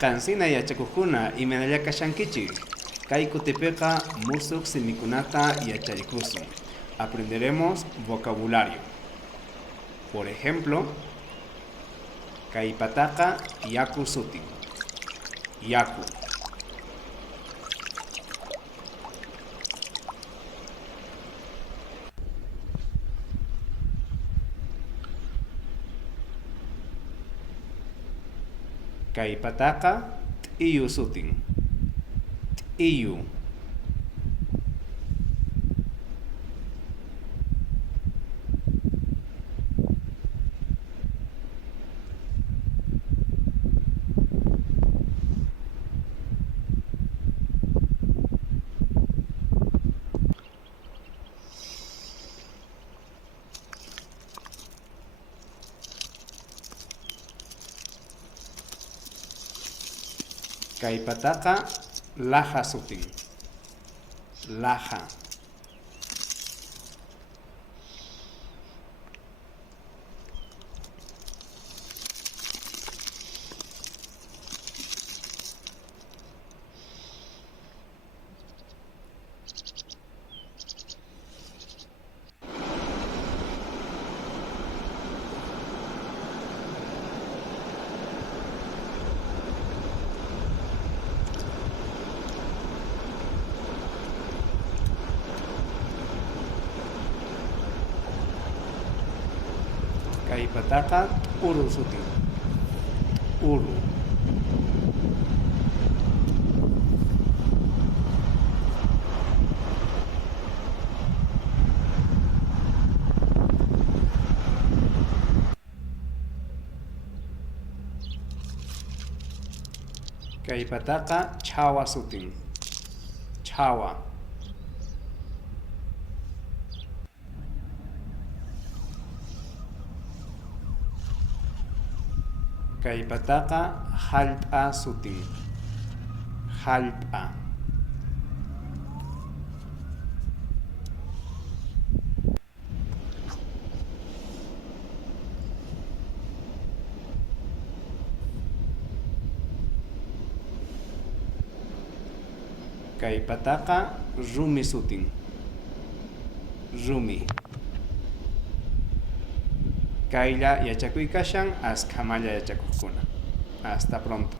Kansina yachakukuna imanalla kashankichik. Kay kutipiqa musuq simikunata yacharikusun. Aprenderemos vocabulario. Por ejemplo, kay pataqa yaku sutin. Yaku. Kay pataqa t'uyu sutin. T'uyu. Kay pataqa laja sutin. Laja. Kay pataqa t'uru sutin. Uru. Kay pataqa chawa sutin. Chawa. Kay pataqa hallp'a sutin. Hallp'a. Kay pataqa rumi sutin. Rumi. Kaylla yachakuykushan askamalla yachakuqkuna. Hasta pronto.